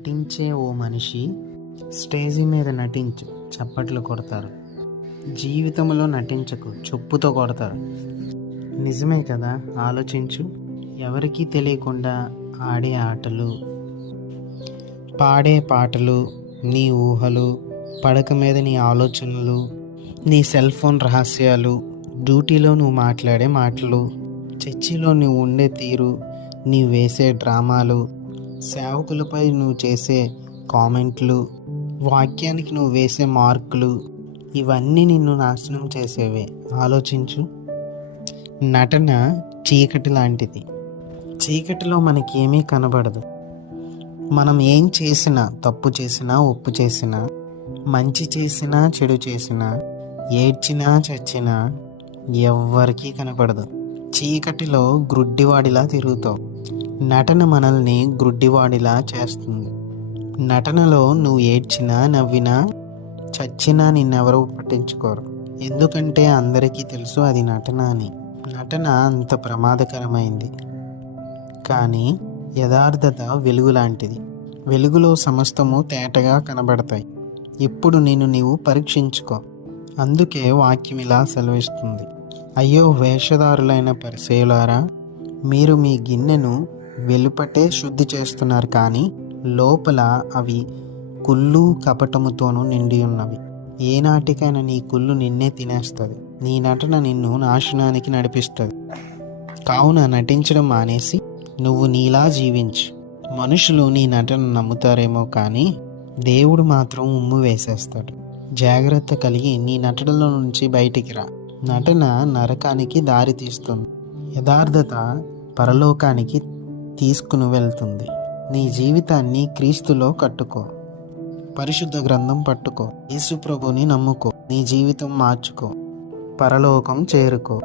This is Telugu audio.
నటించే ఓ మనిషి స్టేజి మీద నటించు చప్పట్లు కొడతారు. జీవితంలో నటించకు, చెప్పుతో కొడతారు. నిజమే కదా? ఆలోచించు. ఎవరికీ తెలియకుండా ఆడే ఆటలు, పాడే పాటలు, నీ ఊహలు, పడక మీద నీ ఆలోచనలు, నీ సెల్ ఫోన్ రహస్యాలు, డ్యూటీలో నువ్వు మాట్లాడే మాటలు, చర్చిలో నువ్వు ఉండే తీరు, నీ వేసే డ్రామాలు, సేవకులపై నువ్వు చేసే కామెంట్లు, వాక్యానికి నువ్వు వేసే మార్కులు, ఇవన్నీ నిన్ను నాశనం చేసేవే. ఆలోచించు. నటన చీకటి లాంటిది. చీకటిలో మనకి ఏమీ కనబడదు. మనం ఏం చేసినా, తప్పు చేసినా, ఒప్పు చేసినా, మంచి చేసినా, చెడు చేసినా, ఏడ్చినా, చచ్చినా ఎవ్వరికీ కనపడదు. చీకటిలో గ్రుడ్డివాడిలా తిరుగుతావు. నటన మనల్ని గ్రుడ్డివాడిలా చేస్తుంది. నటనలో నువ్వు ఏడ్చినా, నవ్వినా, చచ్చినా నిన్నెవరూ పట్టించుకోరు. ఎందుకంటే అందరికీ తెలుసు అది నటన అని. నటన అంత ప్రమాదకరమైంది. కానీ యథార్థత వెలుగు లాంటిది. వెలుగులో సమస్తము తేటగా కనబడతాయి. ఇప్పుడు నీవు పరీక్షించుకో. అందుకే వాక్యం ఇలా సెలవిస్తుంది: అయ్యో వేషధారులైన పరిసయ్యులారా, మీరు మీ గిన్నెను వెలుపటే శుద్ధి చేస్తున్నారు, కానీ లోపల అవి కుళ్ళు కపటముతోనూ నిండి ఉన్నవి. ఏనాటికైనా నీ కుళ్ళు నిన్నే తినేస్తుంది. నీ నటన నిన్ను నాశనానికి నడిపిస్తుంది. కావున నటించడం మానేసి నువ్వు నీలా జీవించు. మనుషులు నీ నటన నమ్ముతారేమో, కానీ దేవుడు మాత్రం ఉమ్ము వేసేస్తాడు. జాగ్రత్త కలిగి నీ నటనలో నుంచి బయటికి రా. నటన నరకానికి దారి తీస్తుంది. యథార్థత పరలోకానికి తీసుకుని వెళ్తుంది. నీ జీవితాన్ని క్రీస్తులో కట్టుకో. పరిశుద్ధ గ్రంథం పట్టుకో. యేసు ప్రభుని నమ్ముకో. నీ జీవితం మార్చుకో. పరలోకం చేరుకో.